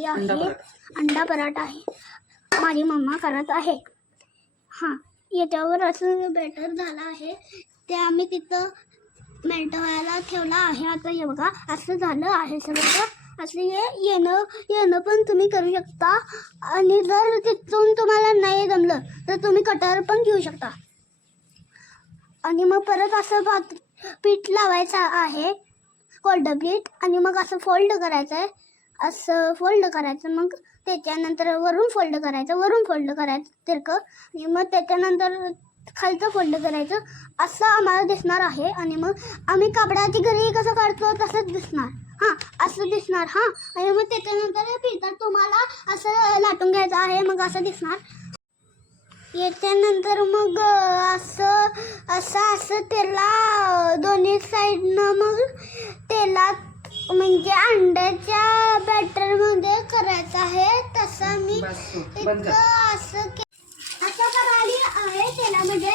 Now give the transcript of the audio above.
केली आहे. अंडा पराठा आहे, माझी मम्मा करत आहे. हां, याच्यावर असं बॅटर झालं आहे, ते आम्ही तिथं मेल्ट व्हायला ठेवला आहे. आता हे बघा असं झालं आहे सगळं. असं येणं पण तुम्ही करू शकता, आणि जर तिथून तुम्हाला नाही जमलं तर तुम्ही कटर पण घेऊ शकता. आणि मग परत असं पीठ लावायचं आहे, कोरडं पीठ, आणि मग असं फोल्ड करायचं आहे. असं फोल्ड करायचं, मग त्याच्यानंतर वरून फोल्ड करायचं तिरकं, आणि मग त्याच्यानंतर खालचं फोल्ड करायचं. असं आम्हाला दिसणार आहे. आणि मग आम्ही कापडाची घरी कसं काढतो तसंच दिसणार. हां, असं दिसणार. हां, आणि मग त्याच्यानंतर पिठात तुम्हाला असं लाटून घ्यायचं आहे, मग असं दिसणार. याच्यानंतर मग असं त्याला दोन्ही साईडनं मग तेलात म्हणजे अंड्याच्या बॅटरमध्ये करायचं आहे. तसं मी इतकं असं करायला आहे तेलामध्ये.